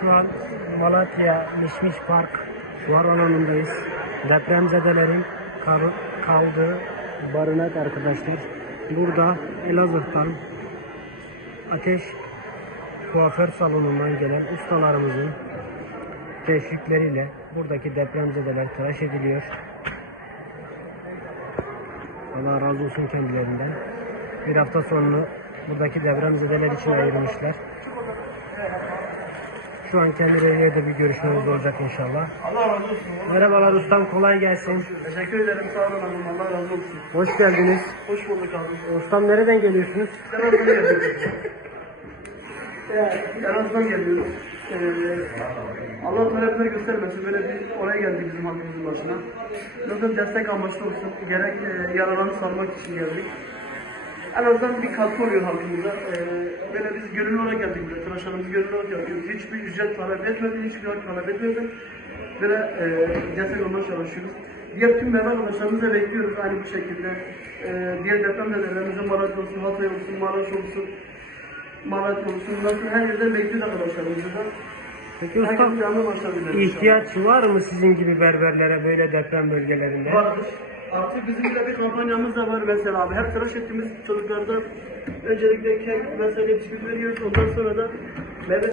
Şu an Malatya Mişmiş Park fuar alanındayız. Depremzedelerin kal- kaldığı barınak arkadaşlar. Burada Elazığ'dan Ateş Kuaför Salonu'ndan gelen ustalarımızın teşvikleriyle buradaki depremzedeler tıraş ediliyor. Allah razı olsun kendilerinden. Bir hafta sonunu buradaki depremzedeler için ayırmışlar. Şu an kendileriyle de bir görüşmemiz olacak inşallah. Allah razı olsun. Merhabalar ustam kolay gelsin. Teşekkür ederim. Sağ olun abim. Allah razı olsun. Hoş geldiniz. Hoş bulduk abi. Ustam nereden geliyorsunuz? Yanaz'dan geliyoruz. Yanaz'dan geliyoruz. Ee, Allah talepleri göstermesin. Böyle bir oraya geldik bizim halkımızın başına. Zaten destek amaçlı olsun. Gerek e, yaralarını sarmak için geldik. En azından bir katkı oluyor halkımıza. Ee, böyle biz gönüllü olarak geldik buraya. Tıraşlarımızı gönüllü olarak yapıyoruz. Hiçbir ücret talep etmedi, hiçbir hak talep etmedi. Böyle e, destek olmaya çalışıyoruz. Diğer tüm beraber arkadaşlarımızı da bekliyoruz aynı bir şekilde. E, diğer depremzedelerimize Malatya olsun, Hatay olsun, Maraş olsun, Malatya olsun. Nasıl her yerden bekliyoruz arkadaşlarımızı da. Peki başlayabilir. ihtiyaç var mı sizin gibi berberlere böyle deprem bölgelerinde? Vardır. Artık bizim de bir kampanyamız da var mesela abi. Her tıraş ettiğimiz çocuklarda öncelikle kek mesela bisküvi veriyoruz. Ondan sonra da meyve